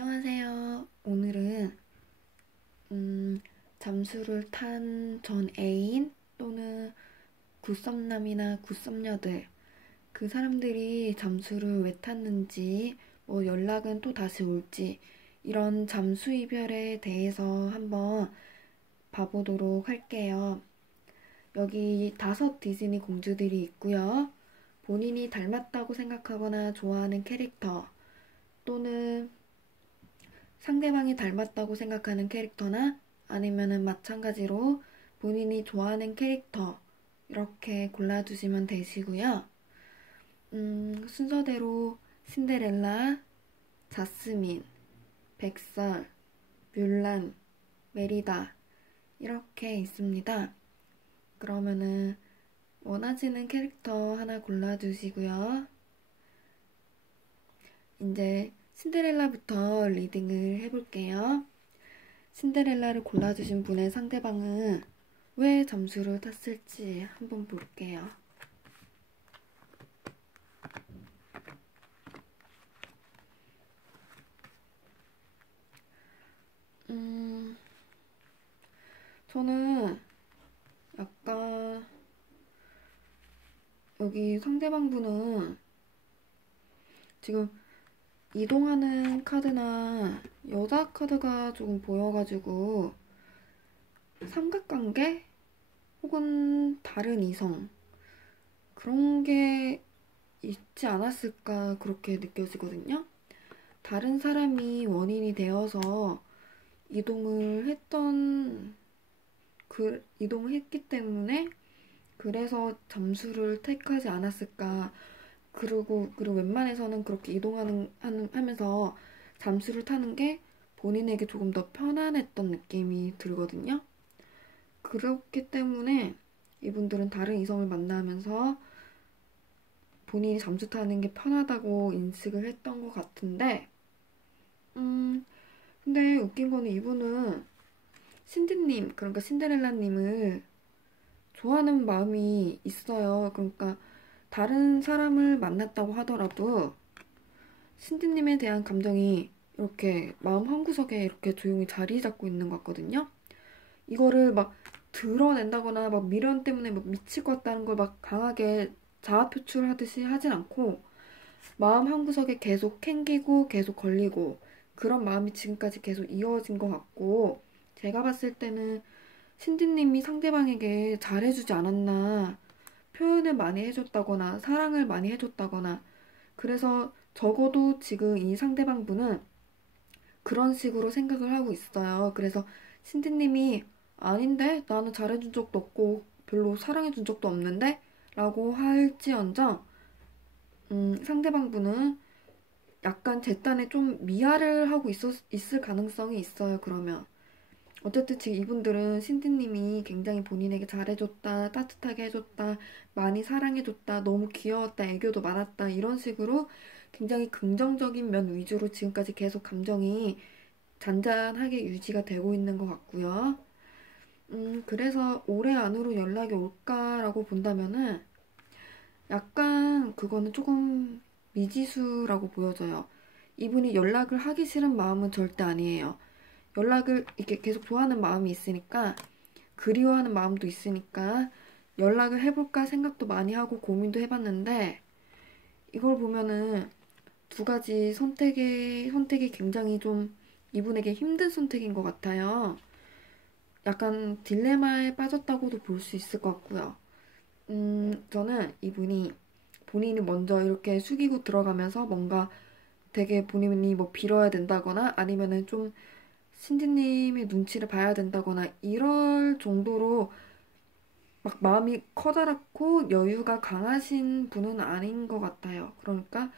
안녕하세요. 오늘은 잠수를 탄 전 애인 또는 굿썸남이나 굿썸녀들 그 사람들이 잠수를 왜 탔는지 뭐 연락은 또 다시 올지 이런 잠수 이별에 대해서 한번 봐보도록 할게요. 여기 5 디즈니 공주들이 있고요. 본인이 닮았다고 생각하거나 좋아하는 캐릭터 또는 상대방이 닮았다고 생각하는 캐릭터나 아니면은 마찬가지로 본인이 좋아하는 캐릭터 이렇게 골라주시면 되시고요. 순서대로 신데렐라, 자스민, 백설, 뮬란, 메리다 이렇게 있습니다. 그러면은 원하시는 캐릭터 하나 골라주시고요. 이제 신데렐라부터 리딩을 해볼게요. 신데렐라를 골라주신 분의 상대방은 왜 잠수를 탔을지 한번 볼게요. 저는 약간 여기 상대방 분은 지금 이동하는 카드나 여자 카드가 조금 보여가지고 삼각관계 혹은 다른 이성 그런 게 있지 않았을까 그렇게 느껴지거든요. 다른 사람이 원인이 되어서 이동을 했기 때문에 그래서 잠수를 택하지 않았을까. 그리고 웬만해서는 그렇게 하면서 잠수를 타는 게 본인에게 조금 더 편안했던 느낌이 들거든요. 그렇기 때문에 이분들은 다른 이성을 만나면서 본인이 잠수 타는 게 편하다고 인식을 했던 것 같은데, 근데 웃긴 거는 이분은 신디님, 그러니까 신데렐라님을 좋아하는 마음이 있어요. 그러니까 다른 사람을 만났다고 하더라도 신디님에 대한 감정이 이렇게 마음 한구석에 이렇게 조용히 자리 잡고 있는 것 같거든요. 이거를 막 드러낸다거나 막 미련 때문에 막 미칠 것 같다는 걸 막 강하게 자아 표출하듯이 하진 않고 마음 한구석에 계속 캥기고 계속 걸리고 그런 마음이 지금까지 계속 이어진 것 같고 제가 봤을 때는 신디님이 상대방에게 잘해주지 않았나 표현을 많이 해줬다거나 사랑을 많이 해줬다거나 그래서 적어도 지금 이 상대방 분은 그런 식으로 생각을 하고 있어요. 그래서 신디님이 아닌데 나는 잘해준 적도 없고 별로 사랑해준 적도 없는데 라고 할지언정 상대방 분은 약간 제 딴에 좀 미아를 하고 있을 가능성이 있어요. 그러면 어쨌든 지금 이분들은 신디님이 굉장히 본인에게 잘해줬다, 따뜻하게 해줬다, 많이 사랑해줬다, 너무 귀여웠다, 애교도 많았다 이런 식으로 굉장히 긍정적인 면 위주로 지금까지 계속 감정이 잔잔하게 유지가 되고 있는 것 같고요. 그래서 올해 안으로 연락이 올까라고 본다면은 약간 그거는 조금 미지수라고 보여져요. 이분이 연락을 하기 싫은 마음은 절대 아니에요. 연락을 이렇게 계속 좋아하는 마음이 있으니까 그리워하는 마음도 있으니까 연락을 해볼까 생각도 많이 하고 고민도 해봤는데 이걸 보면은 2가지 선택이 굉장히 좀 이분에게 힘든 선택인 것 같아요. 약간 딜레마에 빠졌다고도 볼 수 있을 것 같고요. 저는 이분이 본인이 먼저 이렇게 숙이고 들어가면서 뭔가 되게 본인이 뭐 빌어야 된다거나 아니면은 좀 신디님의 눈치를 봐야 된다거나 이럴 정도로 막 마음이 커다랗고 여유가 강하신 분은 아닌 것 같아요. 그러니까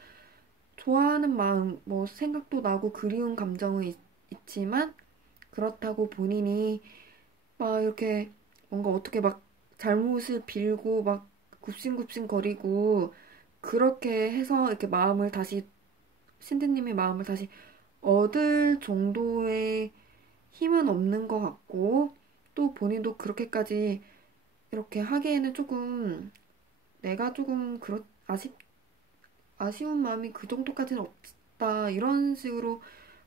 좋아하는 마음, 뭐 생각도 나고 그리운 감정은 있지만 그렇다고 본인이 막 이렇게 뭔가 어떻게 막 잘못을 빌고 막 굽신굽신 거리고 그렇게 해서 이렇게 신디님의 마음을 다시 얻을 정도의 힘은 없는 것 같고 또 본인도 그렇게까지 이렇게 하기에는 조금 내가 조금 아쉬운 마음이 그 정도까지는 없다 이런 식으로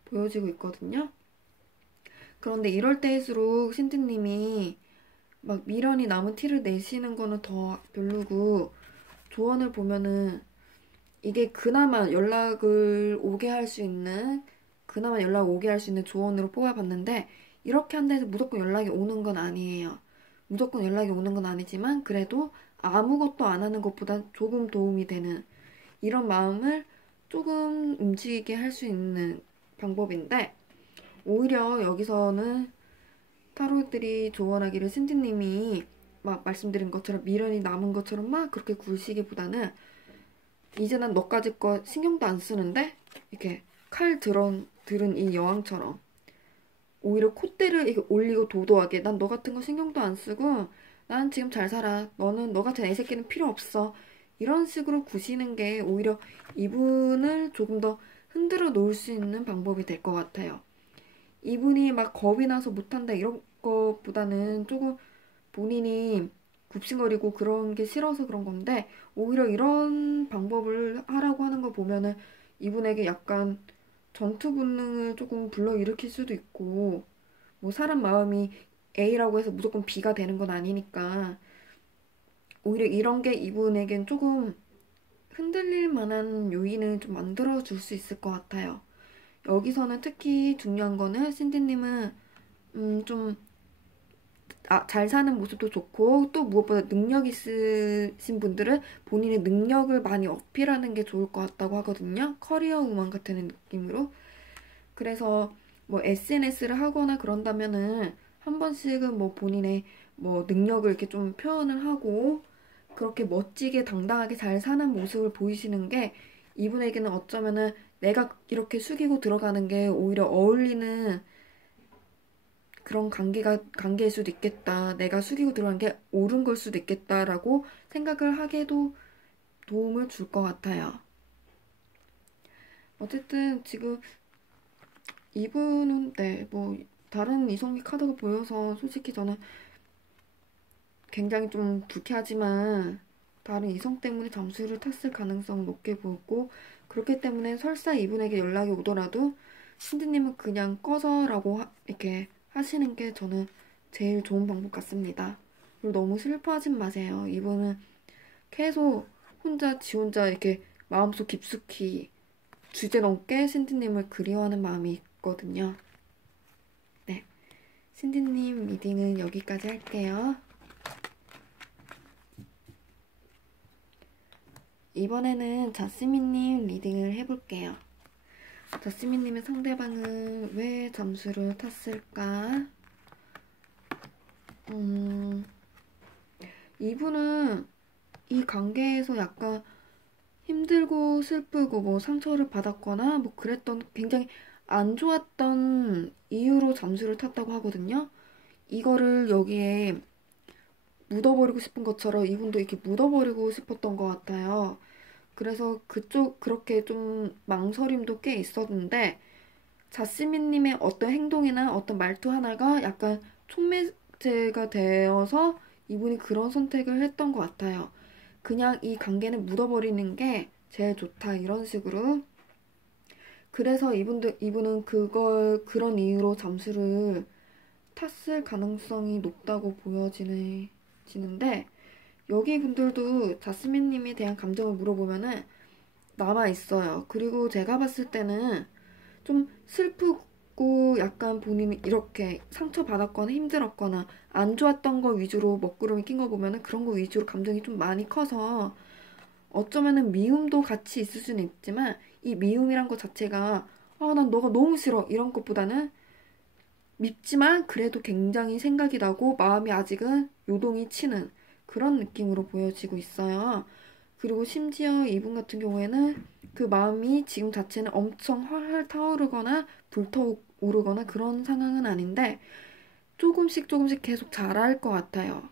보여지고 있거든요. 그런데 이럴 때일수록 신디님이 막 미련이 남은 티를 내시는 거는 더 별로고, 조언을 보면은 이게 그나마 연락을 오게 할 수 있는, 그나마 연락 오게 할 수 있는 조언으로 뽑아봤는데, 이렇게 한다 해서 무조건 연락이 오는 건 아니에요. 무조건 연락이 오는 건 아니지만, 그래도 아무것도 안 하는 것보다 조금 도움이 되는 이런 마음을 조금 움직이게 할 수 있는 방법인데, 오히려 여기서는 타로들이 조언하기를 신디님이 막 말씀드린 것처럼 미련이 남은 것처럼 막 그렇게 굴시기보다는 이제 난 너까지 거 신경도 안 쓰는데 이렇게 들은 이 여왕처럼 오히려 콧대를 이렇게 올리고 도도하게 난 너 같은 거 신경도 안 쓰고 난 지금 잘 살아. 너는 너 같은 애새끼는 필요 없어. 이런 식으로 구시는 게 오히려 이분을 조금 더 흔들어 놓을 수 있는 방법이 될 것 같아요. 이분이 막 겁이 나서 못한다 이런 것보다는 조금 본인이 굽신거리고 그런 게 싫어서 그런 건데 오히려 이런 방법을 하라고 하는 거 보면은 이분에게 약간 전투 본능을 조금 불러일으킬 수도 있고 뭐 사람 마음이 A라고 해서 무조건 B가 되는 건 아니니까 오히려 이런 게 이분에겐 조금 흔들릴 만한 요인을 좀 만들어 줄 수 있을 것 같아요. 여기서는 특히 중요한 거는 신디님은 좀 잘 사는 모습도 좋고 또 무엇보다 능력 있으신 분들은 본인의 능력을 많이 어필하는 게 좋을 것 같다고 하거든요. 커리어 우먼 같은 느낌으로. 그래서 뭐 SNS를 하거나 그런다면은 한 번씩은 뭐 본인의 뭐 능력을 이렇게 좀 표현을 하고 그렇게 멋지게 당당하게 잘 사는 모습을 보이시는 게 이분에게는 어쩌면은 내가 이렇게 숙이고 들어가는 게 오히려 어울리는 그런 관계일 수도 있겠다. 내가 숙이고 들어간 게 옳은 걸 수도 있겠다라고 생각을 하게도 도움을 줄 것 같아요. 어쨌든 지금 이분은 뭐 다른 이성비 카드가 보여서 솔직히 저는 굉장히 좀 불쾌하지만 다른 이성 때문에 잠수를 탔을 가능성은 높게 보였고 그렇기 때문에 설사 이분에게 연락이 오더라도 신디님은 그냥 꺼져라고 이렇게 하시는 게 저는 제일 좋은 방법 같습니다. 그리고 너무 슬퍼하진 마세요. 이분은 계속 지 혼자 이렇게 마음속 깊숙이 주제넘게 신디님을 그리워하는 마음이 있거든요. 네, 신디님 리딩은 여기까지 할게요. 이번에는 자스민님 리딩을 해볼게요. 자스민님의 상대방은 왜 잠수를 탔을까? 이분은 이 관계에서 약간 힘들고 슬프고 뭐 상처를 받았거나 뭐 그랬던 굉장히 안 좋았던 이유로 잠수를 탔다고 하거든요. 이거를 여기에 묻어버리고 싶은 것처럼 이분도 이렇게 묻어버리고 싶었던 것 같아요. 그래서 그렇게 좀 망설임도 꽤 있었는데, 자스민님의 어떤 행동이나 어떤 말투 하나가 약간 촉매제가 되어서 이분이 그런 선택을 했던 것 같아요. 그냥 이 관계는 묻어버리는 게 제일 좋다, 이런 식으로. 그래서 이분은 그런 이유로 잠수를 탔을 가능성이 높다고 보여지는데, 여기 분들도 자스민님에 대한 감정을 물어보면은 남아있어요. 그리고 제가 봤을 때는 좀 슬프고 약간 본인이 이렇게 상처받았거나 힘들었거나 안 좋았던 거 위주로 먹구름이 낀 거 보면은 그런 거 위주로 감정이 좀 많이 커서 어쩌면은 미움도 같이 있을 수는 있지만 이 미움이란 것 자체가 난 너가 너무 싫어 이런 것보다는 밉지만 그래도 굉장히 생각이 나고 마음이 아직은 요동이 치는 그런 느낌으로 보여지고 있어요. 그리고 심지어 이분 같은 경우에는 그 마음이 지금 자체는 엄청 활활 타오르거나 불타오르거나 그런 상황은 아닌데 조금씩 계속 자랄 것 같아요.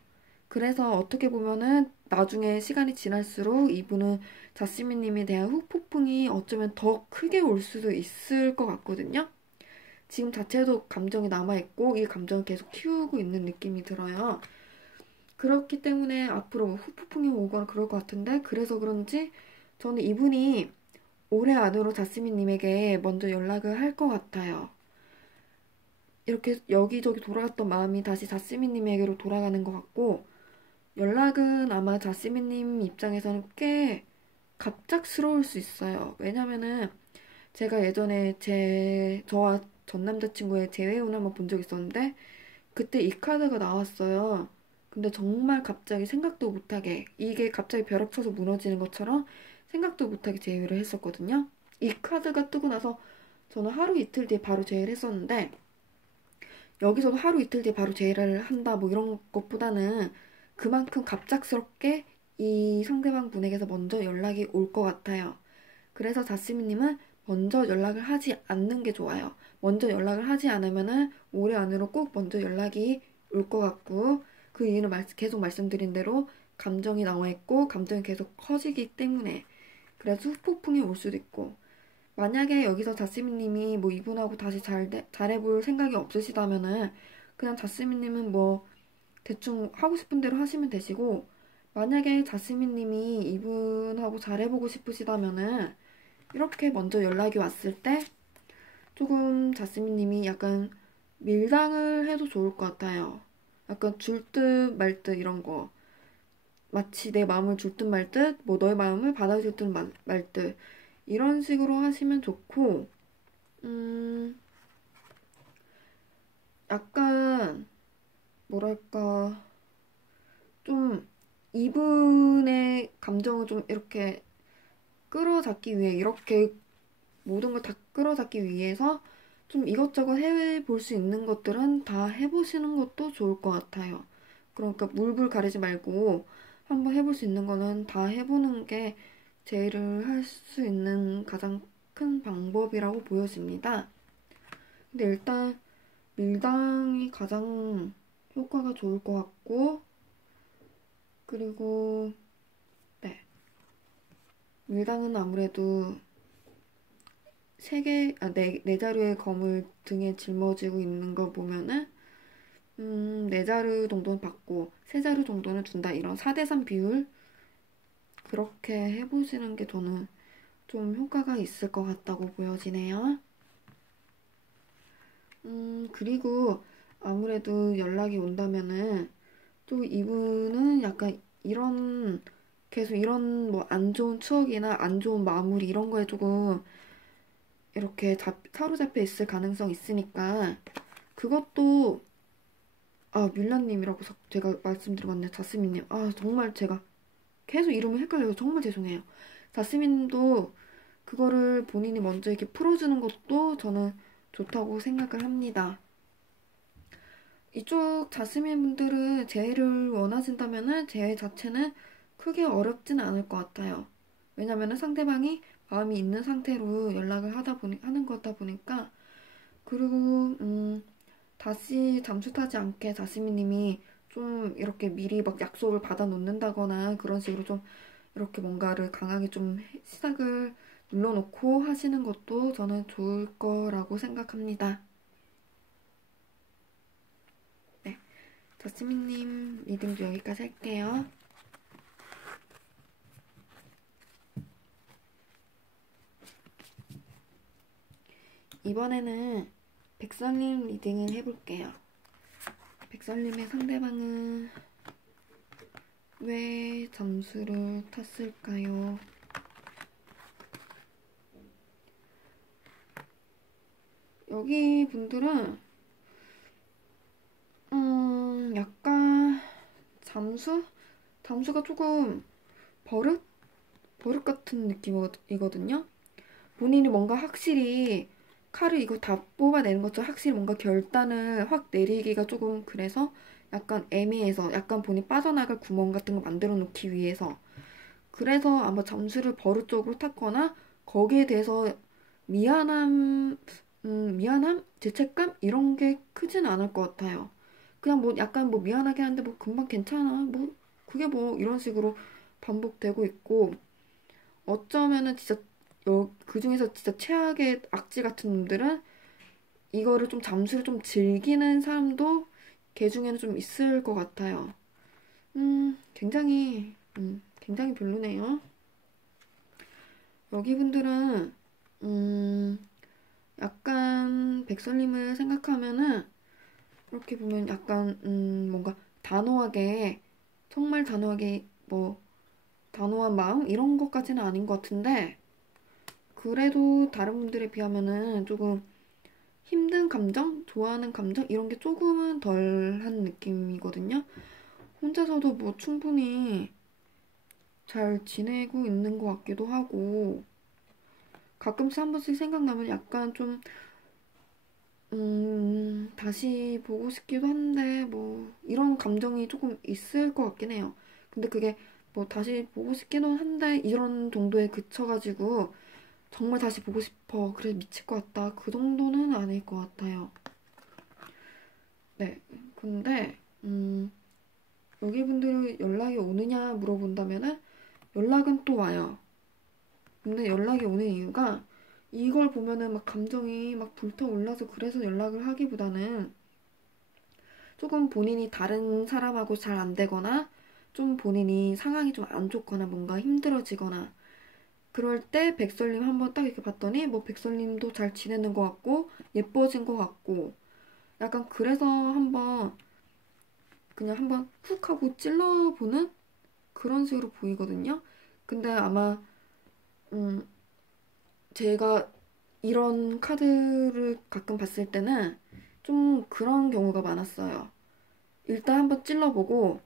그래서 어떻게 보면은 나중에 시간이 지날수록 이분은 자스민님에 대한 후폭풍이 어쩌면 더 크게 올 수도 있을 것 같거든요. 지금 자체도 감정이 남아있고 이 감정을 계속 키우고 있는 느낌이 들어요. 그렇기 때문에 앞으로 후폭풍이 오거나 그럴 것 같은데 그래서 그런지 저는 이분이 올해 안으로 자스민님에게 먼저 연락을 할 것 같아요. 이렇게 여기저기 돌아갔던 마음이 다시 자스민님에게로 돌아가는 것 같고, 연락은 아마 자스민님 입장에서는 꽤 갑작스러울 수 있어요. 왜냐면은 제가 예전에 저와 전 남자친구의 재회운 한번 본 적 있었는데, 그때 이 카드가 나왔어요. 근데 정말 갑자기 생각도 못하게, 이게 갑자기 벼락 쳐서 무너지는 것처럼 생각도 못하게 제외를 했었거든요. 이 카드가 뜨고 나서 저는 하루 이틀 뒤에 바로 제외를 했었는데, 여기서도 하루 이틀 뒤에 바로 제외를 한다 뭐 이런 것보다는 그만큼 갑작스럽게 이 상대방 분에게서 먼저 연락이 올 것 같아요. 그래서 자스민님은 먼저 연락을 하지 않는 게 좋아요. 먼저 연락을 하지 않으면은 올해 안으로 꼭 먼저 연락이 올 것 같고, 그 이유는 계속 말씀드린 대로 감정이 나와 있고 감정이 계속 커지기 때문에, 그래서 후폭풍이 올 수도 있고, 만약에 여기서 자스민님이 뭐 이분하고 다시 잘해볼 생각이 없으시다면은 그냥 자스민님은 뭐 대충 하고 싶은 대로 하시면 되시고, 만약에 자스민님이 이분하고 잘해보고 싶으시다면은 이렇게 먼저 연락이 왔을 때 조금 자스민님이 약간 밀당을 해도 좋을 것 같아요. 약간 줄 듯 말 듯 이런 거. 마치 내 마음을 줄 듯 말 듯, 뭐 너의 마음을 받아줄 듯 말 듯. 이런 식으로 하시면 좋고, 약간, 뭐랄까, 좀, 이분의 감정을 좀 이렇게 끌어잡기 위해, 이렇게 모든 걸 다 끌어잡기 위해서 좀 이것저것 해볼 수 있는 것들은 다 해보시는 것도 좋을 것 같아요. 그러니까 물불 가리지 말고 한번 해볼 수 있는 거는 다 해보는 게 제의를 할 수 있는 가장 큰 방법이라고 보여집니다. 근데 일단 밀당이 가장 효과가 좋을 것 같고, 그리고 네, 밀당은 아무래도 네 자루의 검을 등에 짊어지고 있는 거 보면은, 네 자루 정도는 받고, 세 자루 정도는 준다. 이런 4대3 비율? 그렇게 해보시는 게 저는 좀 효과가 있을 것 같다고 보여지네요. 그리고 아무래도 연락이 온다면은, 또 이분은 약간 계속 이런 뭐 안 좋은 추억이나 안 좋은 마무리 이런 거에 조금 이렇게 사로잡혀 있을 가능성이 있으니까, 그것도, 뮬라님이라고 제가 말씀드려봤네요. 자스민님. 정말 제가 계속 이름을 헷갈려서 정말 죄송해요. 자스민도 그거를 본인이 먼저 이렇게 풀어주는 것도 저는 좋다고 생각을 합니다. 이쪽 자스민 분들은 재회를 원하신다면은 재회 자체는 크게 어렵지는 않을 것 같아요. 왜냐면은 상대방이 마음이 있는 상태로 연락을 하는 거다 보니까. 그리고 다시 잠수 타지 않게 자스민님이 좀 이렇게 미리 막 약속을 받아 놓는다거나 그런 식으로 좀 이렇게 뭔가를 강하게 좀 시작을 눌러놓고 하시는 것도 저는 좋을 거라고 생각합니다. 네, 자스민님 리딩도 여기까지 할게요. 이번에는 백설님 리딩을 해볼게요. 백설님의 상대방은 왜 잠수를 탔을까요? 여기 분들은 약간 잠수가 조금 버릇 같은 느낌이거든요. 본인이 뭔가 확실히 칼을 이거 다 뽑아내는 것처럼 확실히 뭔가 결단을 확 내리기가 조금, 그래서 약간 애매해서 약간 본인 빠져나갈 구멍 같은 거 만들어 놓기 위해서, 그래서 아마 잠수를 버릇 쪽으로 탔거나, 거기에 대해서 미안함, 죄책감 이런 게 크진 않을 것 같아요. 그냥 뭐 약간 뭐 미안하게 하는데 뭐 금방 괜찮아, 뭐 그게 뭐 이런 식으로 반복되고 있고, 어쩌면은 진짜 그 중에서 진짜 최악의 악질 같은 놈들은 이거를 좀 잠수를 좀 즐기는 사람도 걔 중에는 좀 있을 것 같아요. 굉장히 별로네요. 여기 분들은 약간 백설님을 생각하면은 이렇게 보면 약간 뭔가 단호하게 정말 단호하게 뭐 단호한 마음 이런 것까지는 아닌 것 같은데 그래도 다른 분들에 비하면은 조금 힘든 감정, 좋아하는 감정 이런 게 조금은 덜한 느낌이거든요. 혼자서도 뭐 충분히 잘 지내고 있는 것 같기도 하고 가끔씩 한 번씩 생각나면 약간 좀 다시 보고 싶기도 한데 뭐 이런 감정이 조금 있을 것 같긴 해요. 근데 그게 뭐 다시 보고 싶기는 한데 이런 정도에 그쳐가지고 정말 다시 보고 싶어 그래 미칠 것 같다 그 정도는 아닐 것 같아요. 네, 근데 여기 분들 연락이 오느냐 물어본다면은 연락은 또 와요. 근데 연락이 오는 이유가 이걸 보면은 막 감정이 막 불타올라서 그래서 연락을 하기보다는 조금 본인이 다른 사람하고 잘 안 되거나 좀 본인이 상황이 좀 안 좋거나 뭔가 힘들어지거나 그럴 때 백설님 한번 딱 이렇게 봤더니 뭐 백설님도 잘 지내는 것 같고 예뻐진 것 같고 약간 그래서 한번 그냥 한번 훅 하고 찔러보는 그런 식으로 보이거든요. 근데 아마 음 제가 이런 카드를 가끔 봤을 때는 좀 그런 경우가 많았어요. 일단 한번 찔러보고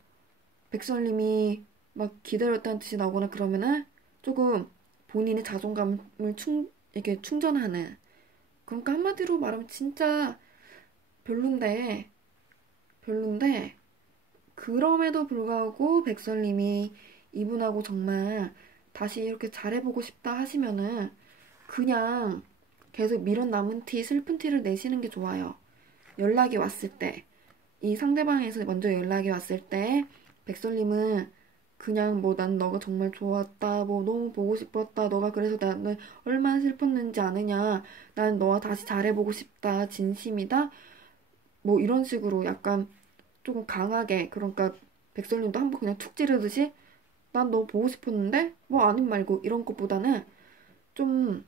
백설님이 막 기다렸다는 뜻이 나오거나 그러면은 조금 본인의 자존감을 이렇게 충전하는 그러니까 한마디로 말하면 진짜 별론데 별론데 그럼에도 불구하고 백설님이 이분하고 정말 다시 이렇게 잘해보고 싶다 하시면은 그냥 계속 미련 남은 티, 슬픈 티를 내시는 게 좋아요. 연락이 왔을 때, 이 상대방에서 먼저 연락이 왔을 때, 백설님은 그냥 뭐 난 너가 정말 좋았다, 뭐 너무 보고 싶었다, 너가 그래서 나는 얼마나 슬펐는지 아느냐, 난 너와 다시 잘해보고 싶다, 진심이다, 뭐 이런 식으로 약간 조금 강하게, 그러니까 백설님도 한번 그냥 툭 찌르듯이 난 너 보고 싶었는데, 뭐 아님 말고 이런 것보다는 좀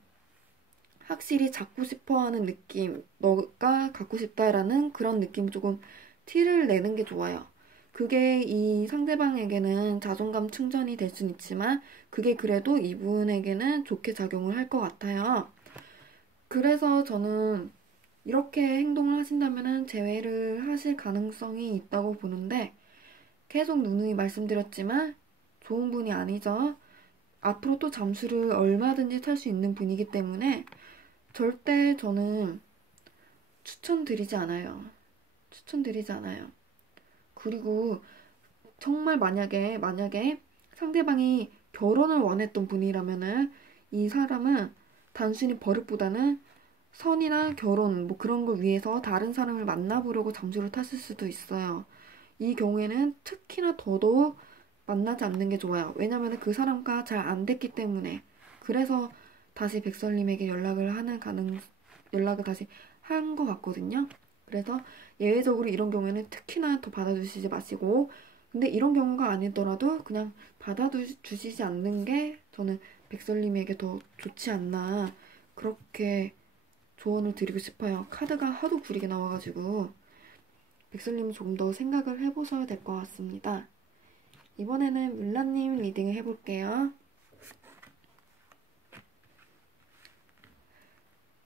확실히 갖고 싶어 하는 느낌, 너가 갖고 싶다라는 그런 느낌 조금 티를 내는 게 좋아요. 그게 이 상대방에게는 자존감 충전이 될 순 있지만, 그게 그래도 이분에게는 좋게 작용을 할 것 같아요. 그래서 저는 이렇게 행동을 하신다면 재회를 하실 가능성이 있다고 보는데, 계속 누누이 말씀드렸지만, 좋은 분이 아니죠. 앞으로 또 잠수를 얼마든지 탈 수 있는 분이기 때문에, 절대 저는 추천드리지 않아요. 추천드리지 않아요. 그리고 정말 만약에 상대방이 결혼을 원했던 분이라면은 이 사람은 단순히 버릇보다는 선이나 결혼 뭐 그런 걸 위해서 다른 사람을 만나보려고 잠수를 탔을 수도 있어요. 이 경우에는 특히나 더더욱 만나지 않는 게 좋아요. 왜냐면 그 사람과 잘 안 됐기 때문에. 그래서 다시 백설님에게 연락을 다시 한 것 같거든요. 그래서 예외적으로 이런 경우에는 특히나 더 받아주시지 마시고, 근데 이런 경우가 아니더라도 그냥 받아주시지 않는 게 저는 백설님에게 더 좋지 않나, 그렇게 조언을 드리고 싶어요. 카드가 하도 구리게 나와가지고, 백설님은 조금 더 생각을 해보셔야 될 것 같습니다. 이번에는 뮬라님 리딩을 해볼게요.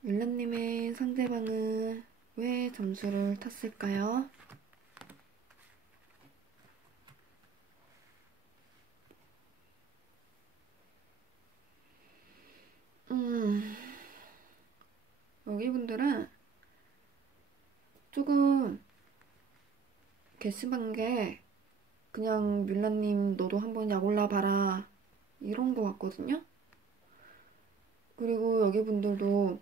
뮬라님의 상대방은 왜 점수를 탔을까요? 여기 분들은 조금 괘씸한 게 그냥 뮬라님 너도 한번 약 올라봐라 이런 거 같거든요. 그리고 여기 분들도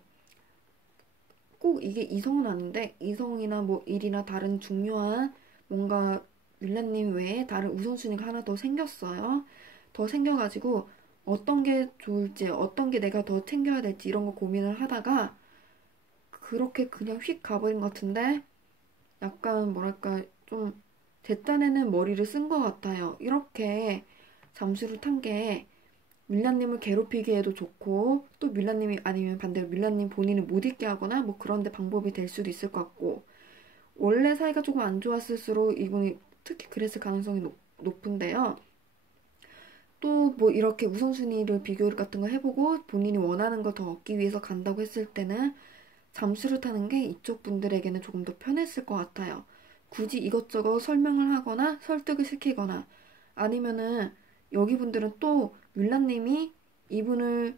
꼭 이게 이성은 아닌데 이성이나 뭐 일이나 다른 중요한 뭔가 윌라님 외에 다른 우선순위가 하나 더 생겼어요. 더 생겨가지고 어떤 게 좋을지 어떤 게 내가 더 챙겨야 될지 이런 거 고민을 하다가 그렇게 그냥 휙 가버린 것 같은데 약간 뭐랄까 좀 제 딴에는 머리를 쓴 것 같아요. 이렇게 잠수를 탄 게 밀라님을 괴롭히기에도 좋고, 또 밀라님이 아니면 반대로 밀라님 본인을 못 있게 하거나 뭐 그런 데 방법이 될 수도 있을 것 같고, 원래 사이가 조금 안 좋았을수록 이분이 특히 그랬을 가능성이 높은데요. 또 뭐 이렇게 우선순위를 비교 같은 거 해보고 본인이 원하는 걸 더 얻기 위해서 간다고 했을 때는 잠수를 타는 게 이쪽 분들에게는 조금 더 편했을 것 같아요. 굳이 이것저것 설명을 하거나 설득을 시키거나 아니면은 여기 분들은 또 뮬라님이 이분을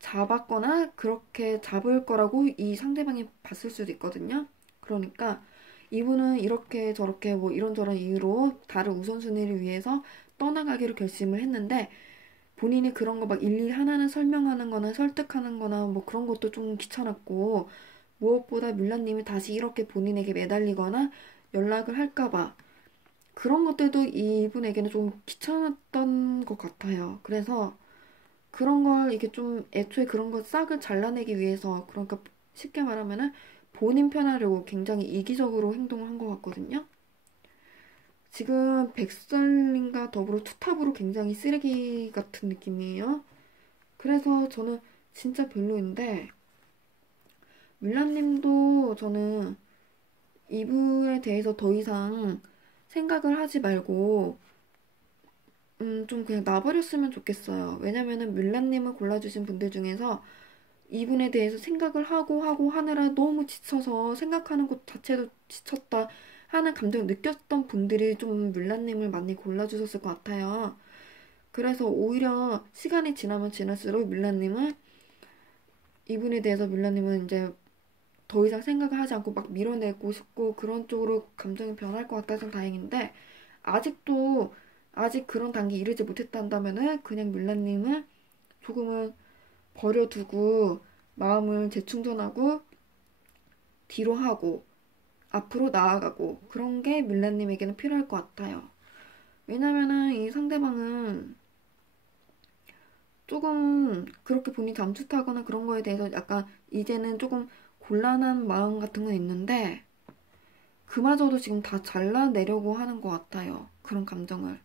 잡았거나 그렇게 잡을 거라고 이 상대방이 봤을 수도 있거든요. 그러니까 이분은 이렇게 저렇게 뭐 이런저런 이유로 다른 우선순위를 위해서 떠나가기로 결심을 했는데 본인이 그런 거 막 일일이 하나는 설명하는 거나 설득하는 거나 뭐 그런 것도 좀 귀찮았고 무엇보다 뮬라님이 다시 이렇게 본인에게 매달리거나 연락을 할까봐 그런 것들도 이분에게는 좀 귀찮았던 것 같아요. 그래서 그런 걸 이게 좀 애초에 그런 걸 싹을 잘라내기 위해서 그러니까 쉽게 말하면은 본인 편하려고 굉장히 이기적으로 행동을 한 것 같거든요. 지금 백설님과 더불어 투탑으로 굉장히 쓰레기 같은 느낌이에요. 그래서 저는 진짜 별로인데 윌라님도 저는 이분에 대해서 더 이상 생각을 하지 말고 좀 그냥 놔버렸으면 좋겠어요. 왜냐면은 윌라님을 골라주신 분들 중에서 이분에 대해서 생각을 하고 하느라 너무 지쳐서 생각하는 것 자체도 지쳤다 하는 감정을 느꼈던 분들이 좀 뮬라님을 많이 골라주셨을 것 같아요. 그래서 오히려 시간이 지나면 지날수록 뮬라님은 이분에 대해서 뮬라님은 이제 더 이상 생각을 하지 않고 막 밀어내고 싶고 그런 쪽으로 감정이 변할 것 같아서 다행인데 아직도 아직 그런 단계 이르지 못했다면은 그냥 뮬라님은 조금은 버려두고 마음을 재충전하고 뒤로 하고 앞으로 나아가고 그런 게 밀라님에게는 필요할 것 같아요. 왜냐면은 이 상대방은 조금 그렇게 본인이 잠수타거나 그런 거에 대해서 약간 이제는 조금 곤란한 마음 같은 건 있는데 그마저도 지금 다 잘라내려고 하는 것 같아요. 그런 감정을.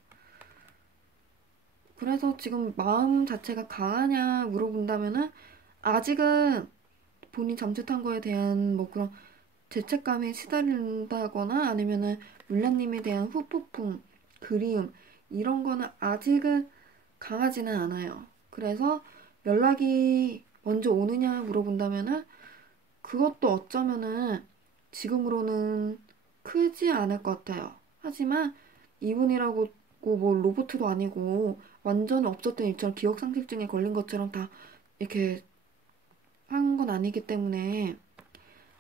그래서 지금 마음 자체가 강하냐 물어본다면은 아직은 본인 잠수탄 거에 대한 뭐 그런 죄책감에 시달린다거나 아니면은 뮬라님에 대한 후폭풍, 그리움 이런 거는 아직은 강하지는 않아요. 그래서 연락이 먼저 오느냐 물어본다면은 그것도 어쩌면은 지금으로는 크지 않을 것 같아요. 하지만 이분이라고 뭐 로봇도 아니고 완전 없었던 일처럼 기억상실증에 걸린 것처럼 다 이렇게 한 건 아니기 때문에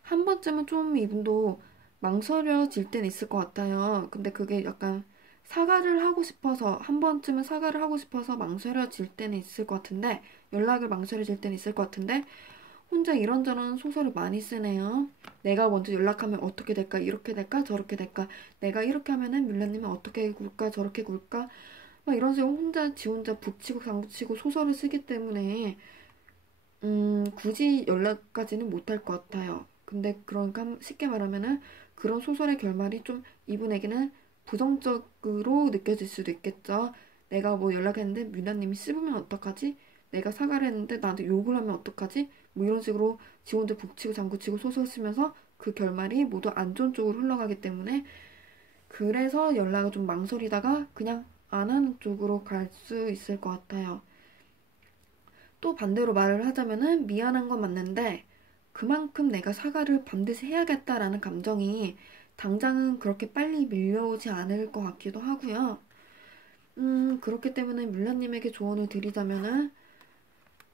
한 번쯤은 좀 이분도 망설여질 때는 있을 것 같아요. 근데 그게 약간 사과를 하고 싶어서 한 번쯤은 사과를 하고 싶어서 망설여질 때는 있을 것 같은데 연락을 망설여질 때는 있을 것 같은데 혼자 이런저런 소설을 많이 쓰네요. 내가 먼저 연락하면 어떻게 될까? 이렇게 될까? 저렇게 될까? 내가 이렇게 하면은 뮬라님은 어떻게 굴까? 저렇게 굴까? 막 이런 식으로 혼자 지 혼자 북치고 장구치고 소설을 쓰기 때문에 굳이 연락까지는 못할 것 같아요. 근데 그러니까 쉽게 말하면은 그런 소설의 결말이 좀 이분에게는 부정적으로 느껴질 수도 있겠죠. 내가 뭐 연락했는데 뮤나님이 씹으면 어떡하지? 내가 사과를 했는데 나한테 욕을 하면 어떡하지? 뭐 이런 식으로 지 혼자 북치고 장구치고 소설 쓰면서 그 결말이 모두 안 좋은 쪽으로 흘러가기 때문에 그래서 연락을 좀 망설이다가 그냥 안 하는 쪽으로 갈 수 있을 것 같아요. 또 반대로 말을 하자면은 미안한 건 맞는데 그만큼 내가 사과를 반드시 해야겠다라는 감정이 당장은 그렇게 빨리 밀려오지 않을 것 같기도 하고요. 그렇기 때문에 뮬라님에게 조언을 드리자면은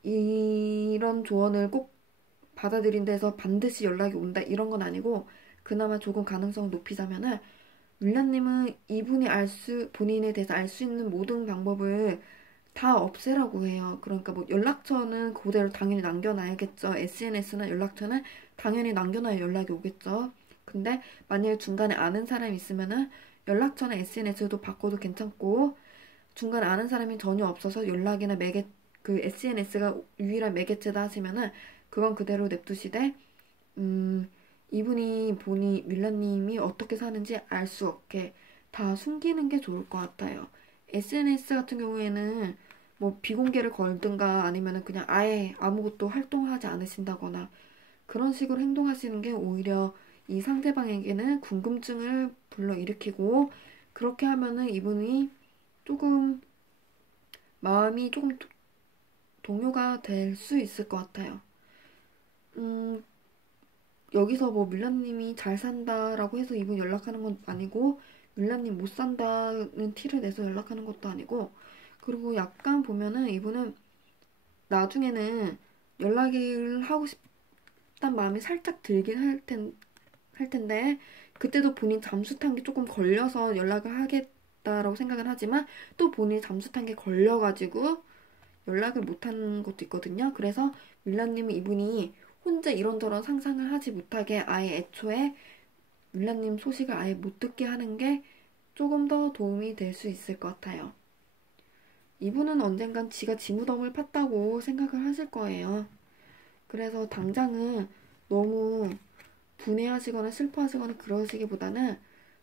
이런 조언을 꼭 받아들인 데서 반드시 연락이 온다 이런 건 아니고 그나마 조금 가능성을 높이자면은 뮬라님은 이분이 본인에 대해서 알 수 있는 모든 방법을 다 없애라고 해요. 그러니까 뭐 연락처는 그대로 당연히 남겨놔야겠죠. SNS나 연락처는 당연히 남겨놔야 연락이 오겠죠. 근데 만약에 중간에 아는 사람이 있으면은 연락처나 SNS도 바꿔도 괜찮고 중간에 아는 사람이 전혀 없어서 연락이나 그 SNS가 유일한 매개체다 하시면은 그건 그대로 냅두시되 이분이 윌라님이 어떻게 사는지 알 수 없게 다 숨기는 게 좋을 것 같아요. SNS 같은 경우에는 뭐 비공개를 걸든가 아니면은 그냥 아예 아무것도 활동하지 않으신다거나 그런 식으로 행동하시는 게 오히려 이 상대방에게는 궁금증을 불러일으키고 그렇게 하면은 이분이 조금 마음이 조금 동요가 될 수 있을 것 같아요. 음, 여기서 뭐 밀라님이 잘 산다라고 해서 이분 연락하는 건 아니고 밀라님 못 산다는 티를 내서 연락하는 것도 아니고 그리고 약간 보면은 이분은 나중에는 연락을 하고 싶단 마음이 살짝 들긴 할 텐데 그때도 본인 잠수 탄 게 조금 걸려서 연락을 하겠다라고 생각을 하지만 또 본인이 잠수 탄 게 걸려가지고 연락을 못한 것도 있거든요. 그래서 밀라님은 이분이 혼자 이런저런 상상을 하지 못하게 아예 애초에 밀라님 소식을 아예 못 듣게 하는 게 조금 더 도움이 될 수 있을 것 같아요. 이분은 언젠간 지가 지무덤을 팠다고 생각을 하실 거예요. 그래서 당장은 너무 분해하시거나 슬퍼하시거나 그러시기보다는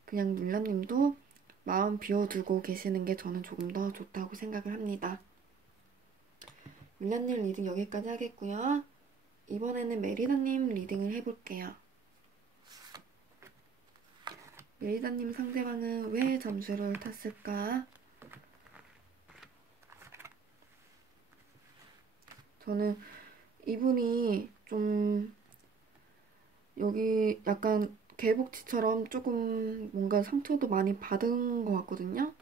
그냥 밀라님도 마음 비워두고 계시는 게 저는 조금 더 좋다고 생각을 합니다. 밀라님 리딩 여기까지 하겠고요. 이번에는 메리다님 리딩을 해볼게요. 메리다님 상대방은 왜 점수를 탔을까? 저는 이분이 좀 여기 약간 개복치처럼 조금 뭔가 상처도 많이 받은 것 같거든요.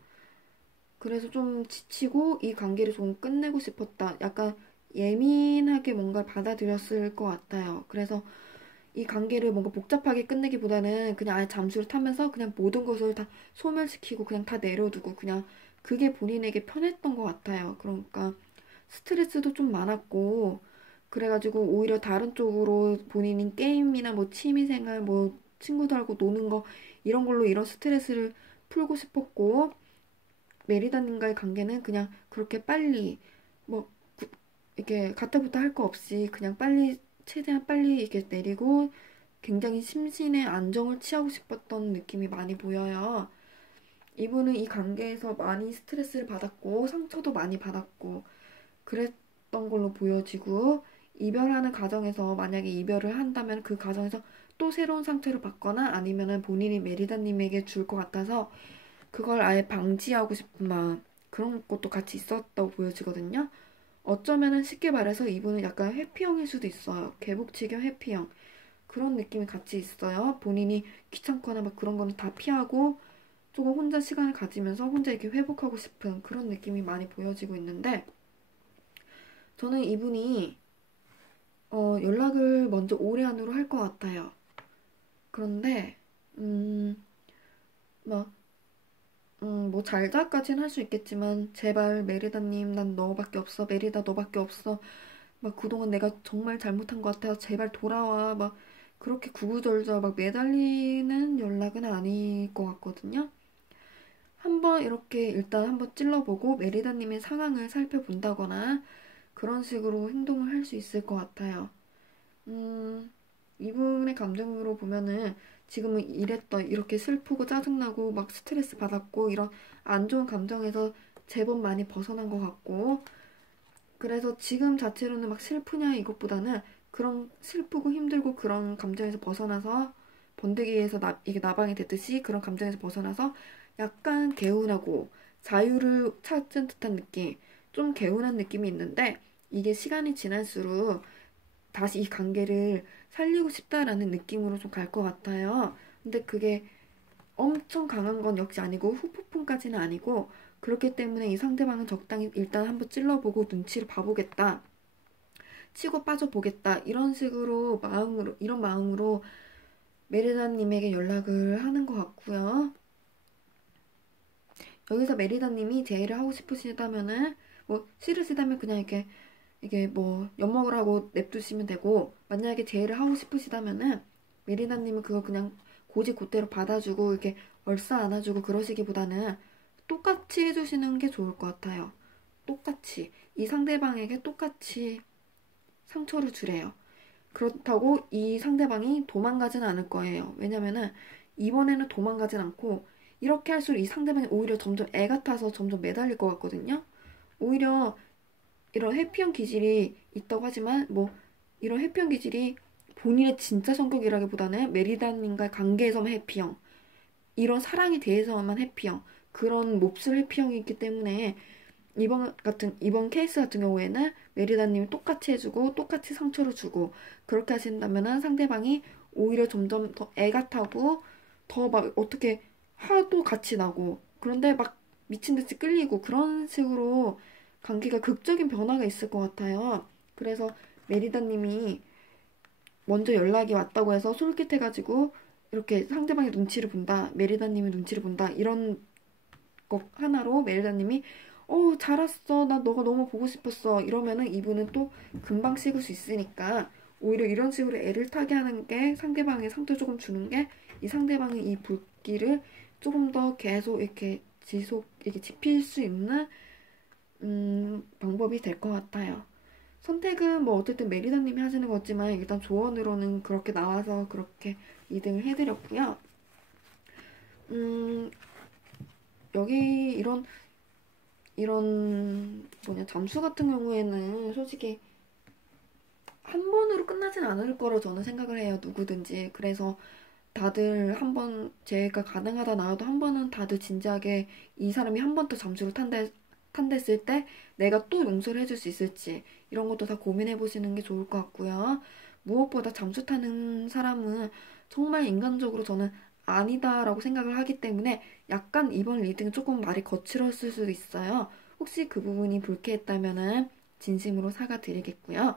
그래서 좀 지치고 이 관계를 좀 끝내고 싶었다. 약간 예민하게 뭔가 받아들였을 것 같아요. 그래서 이 관계를 뭔가 복잡하게 끝내기보다는 그냥 아예 잠수를 타면서 그냥 모든 것을 다 소멸시키고 그냥 다 내려두고 그냥 그게 본인에게 편했던 것 같아요. 그러니까 스트레스도 좀 많았고 그래가지고 오히려 다른 쪽으로 본인이 게임이나 뭐 취미생활 뭐 친구들하고 노는 거 이런 걸로 이런 스트레스를 풀고 싶었고 메리다님과의 관계는 그냥 그렇게 빨리 뭐 이렇게 가타부타 할 거 없이 그냥 빨리 최대한 빨리 이렇게 내리고 굉장히 심신의 안정을 취하고 싶었던 느낌이 많이 보여요. 이분은 이 관계에서 많이 스트레스를 받았고 상처도 많이 받았고 그랬던 걸로 보여지고 이별하는 과정에서 만약에 이별을 한다면 그 과정에서 또 새로운 상처를 받거나 아니면은 본인이 메리다님에게 줄 것 같아서 그걸 아예 방지하고 싶은 마음 그런 것도 같이 있었다고 보여지거든요. 어쩌면은 쉽게 말해서 이분은 약간 회피형일 수도 있어요. 개복치경 회피형 그런 느낌이 같이 있어요. 본인이 귀찮거나 막 그런 거는 다 피하고 조금 혼자 시간을 가지면서 혼자 이렇게 회복하고 싶은 그런 느낌이 많이 보여지고 있는데 저는 이분이 연락을 먼저 올해 안으로 할 것 같아요. 그런데 막 뭐 잘자까지는 할 수 있겠지만 제발 메리다님 난 너밖에 없어 메리다 너밖에 없어 막 그동안 내가 정말 잘못한 것 같아요 제발 돌아와 막 그렇게 구구절절 막 매달리는 연락은 아닐 것 같거든요. 한번 이렇게 일단 한번 찔러보고 메리다님의 상황을 살펴본다거나 그런 식으로 행동을 할 수 있을 것 같아요. 이분의 감정으로 보면은 지금은 이랬던 이렇게 슬프고 짜증나고 막 스트레스 받았고 이런 안 좋은 감정에서 제법 많이 벗어난 것 같고 그래서 지금 자체로는 막 슬프냐 이것보다는 그런 슬프고 힘들고 그런 감정에서 벗어나서 번데기에서 이게 나방이 됐듯이 그런 감정에서 벗어나서 약간 개운하고 자유를 찾은 듯한 느낌 좀 개운한 느낌이 있는데 이게 시간이 지날수록 다시 이 관계를 살리고 싶다라는 느낌으로 좀 갈 것 같아요. 근데 그게 엄청 강한 건 역시 아니고 후폭풍까지는 아니고 그렇기 때문에 이 상대방은 적당히 일단 한번 찔러보고 눈치를 봐보겠다. 치고 빠져보겠다. 이런 식으로 마음으로 이런 마음으로 메리다님에게 연락을 하는 것 같고요. 여기서 메리다님이 제의를 하고 싶으시다면은 뭐 싫으시다면 그냥 이게 뭐 엿먹으라고 냅두시면 되고 만약에 제의를 하고 싶으시다면은 메리나님은 그거 그냥 고지고대로 받아주고 이렇게 얼싸 안아주고 그러시기보다는 똑같이 해주시는 게 좋을 것 같아요. 똑같이 이 상대방에게 똑같이 상처를 주래요. 그렇다고 이 상대방이 도망가진 않을 거예요. 왜냐면은 이번에는 도망가진 않고 이렇게 할수록 이 상대방이 오히려 점점 애 같아서 점점 매달릴 것 같거든요. 오히려 이런 회피형 기질이 있다고 하지만 뭐 이런 회피형 기질이 본인의 진짜 성격이라기보다는 메리다님과의 관계에서만 회피형, 이런 사랑에 대해서만 회피형, 그런 몹쓸 회피형이기 때문에 이번 케이스 같은 경우에는 메리다님이 똑같이 해주고 똑같이 상처를 주고 그렇게 하신다면은 상대방이 오히려 점점 더 애가 타고 더 막 어떻게 화도 같이 나고 그런데 막 미친 듯이 끌리고 그런 식으로 관계가 극적인 변화가 있을 것 같아요. 그래서 메리다님이 먼저 연락이 왔다고 해서 솔깃해가지고 이렇게 상대방의 눈치를 본다, 메리다님의 눈치를 본다 이런 것 하나로 메리다님이 잘 왔어, 나 너가 너무 보고 싶었어 이러면은 이분은 또 금방 식을 수 있으니까 오히려 이런 식으로 애를 타게 하는 게 상대방의 상처 조금 주는 게 이 상대방의 이 불길을 조금 더 계속 이렇게 이렇게 지필 수 있는 방법이 될 것 같아요. 선택은 뭐 어쨌든 메리다님이 하시는 거지만 일단 조언으로는 그렇게 나와서 그렇게 2등을 해드렸고요. 여기 이런 잠수 같은 경우에는 솔직히 한 번으로 끝나진 않을 거라 저는 생각을 해요. 누구든지. 그래서 다들 한 번 제가 가능하다 나와도 한 번은 다들 진지하게 이 사람이 한 번 더 잠수를 탄댔을 때 내가 또 용서를 해줄 수 있을지 이런 것도 다 고민해 보시는 게 좋을 것 같고요. 무엇보다 잠수 타는 사람은 정말 인간적으로 저는 아니다라고 생각을 하기 때문에 약간 이번 리딩은 조금 말이 거칠었을 수도 있어요. 혹시 그 부분이 불쾌했다면은 진심으로 사과드리겠고요.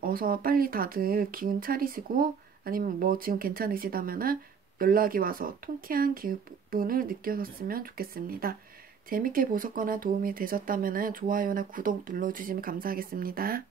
어서 빨리 다들 기운 차리시고 아니면 뭐 지금 괜찮으시다면은 연락이 와서 통쾌한 기분을 느껴졌으면 좋겠습니다. 재밌게 보셨거나 도움이 되셨다면은 좋아요나 구독 눌러주시면 감사하겠습니다.